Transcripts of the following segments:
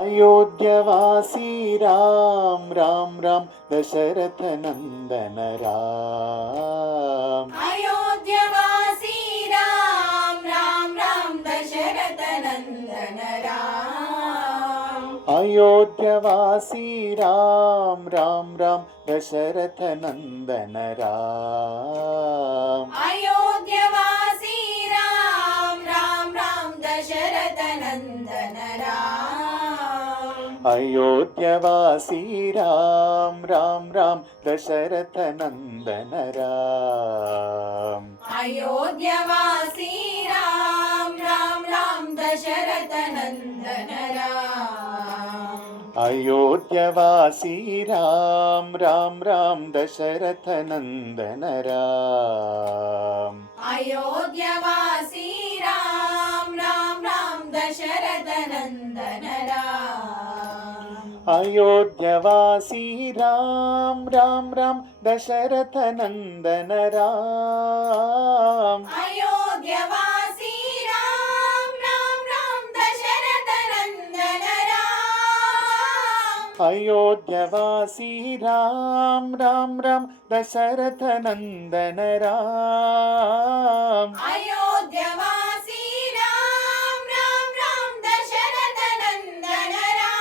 अयोध्यवासी राम राम राम दशरथ नंदन राम। अयोध्यवासी राम राम राम दशरथ नंदन राम। अयोध्यवासी राम राम राम दशरथ नंदन राम। अयोध्यवासी राम राम राम दशरथ नंदन राम। अयोध्यवासी राम राम राम दशरथ नंदन राम। अयोध्यवासी राम राम राम दशरथ नंदन राम। अयोध्यवासी राम राम राम दशरथ नंदन राम। अयोध्यवासी राम राम राम दशरथ नंदन राम। अयोध्यवासी राम राम राम दशरथ नंदन राम। अयोध्यवासी राम राम राम दशरथ नंदन राम। अयोध्यवासी राम राम राम दशरथ नंदन राम। अयोध्यवासी राम राम राम दशरथ नंदन राम।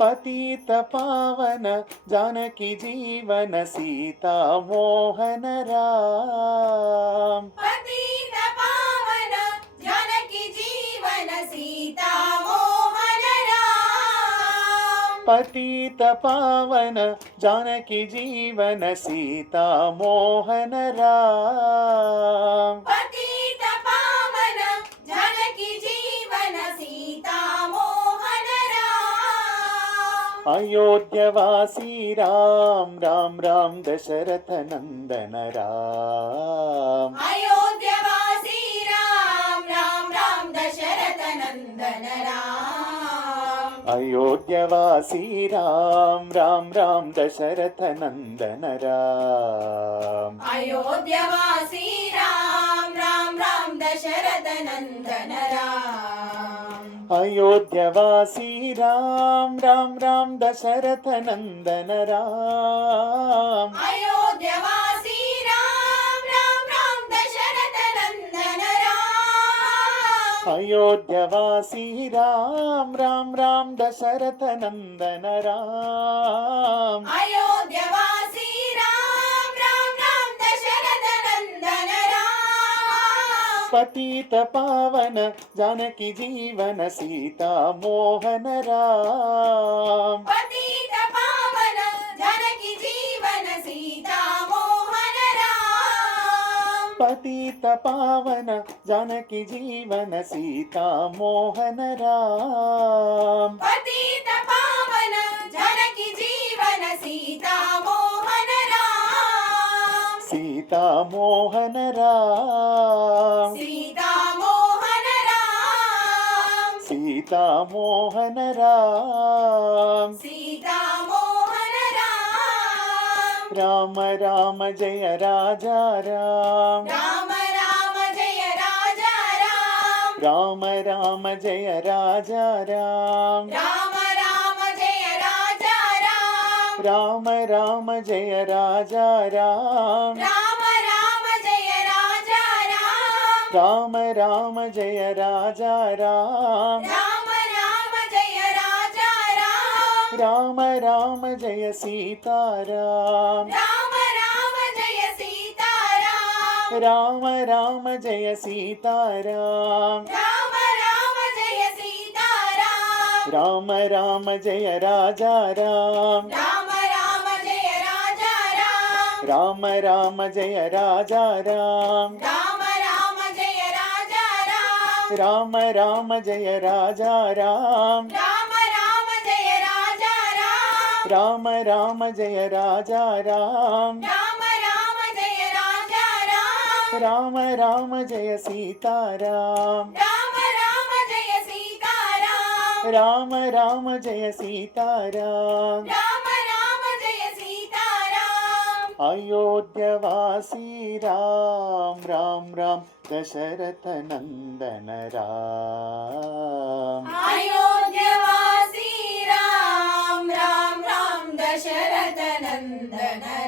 पतित पावन जानकी जीवन सीता मोहन राम। पतित पावन जानकी जीवन सीता मोहन राम। पतित पावन जानकी जीवन सीता मोहन राम। पतित पावन जानकी जीवन सीता मोहन राम। अयोध्यवासी राम राम राम दशरथ नंदन राम। अयोध्यवासी राम राम राम दशरथ नंदन राम। अयोध्यवासी राम राम राम दशरथ नंदन राम। अयोध्यवासी राम राम राम दशरथ नंदन राम। अयोध्यवासी राम राम राम दशरथ नंदन राम। अयोध्यवासी राम राम राम दशरथ नंदन राम। अयोध्यवासी राम राम राम दशरथ नंदन राम। अयोध्यवासी राम राम राम दशरथ नंदन राम। पतित पावन जानकी जीवन सीता मोहन राम। पतित पावन जानकी जीवन सीता मोहन राम। पतित पावन जानकी जीवन सीता मोहन राम। पतित पावन जानकी जीवन सीता मोहन राम। सीता मोहन राम। सीता मोहन राम। सीता मोहन राम। सीता मोहन राम। राम राम जय राजा राम। राम राम जय राजा राम। राम राम जय राजा राम। राम राम जय राजा राम। राम राम जय राजा राम। राम राम जय राजा राम। राम राम जय राजा राम। राम राम जय राजा राम। राम राम जय सीता राम। राम राम जय सीता राम। राम राम जय सीता राम। राम राम जय सीता राम। राम राम जय राजा राम। राम राम जय राजा राम। राम राम जय राजा राम। राम राम जय राजा राम। राम राम जय राजा राम। राम राम जय राजा राम। राम राम जय राजा राम। राम राम जय राजा राम। राम राम जय सीता राम। राम राम जय सीता राम। राम राम जय सीता राम। राम राम जय सीता राम। अयोध्यवासी राम राम राम दशरथ नंदन राम। अयोध्या నందన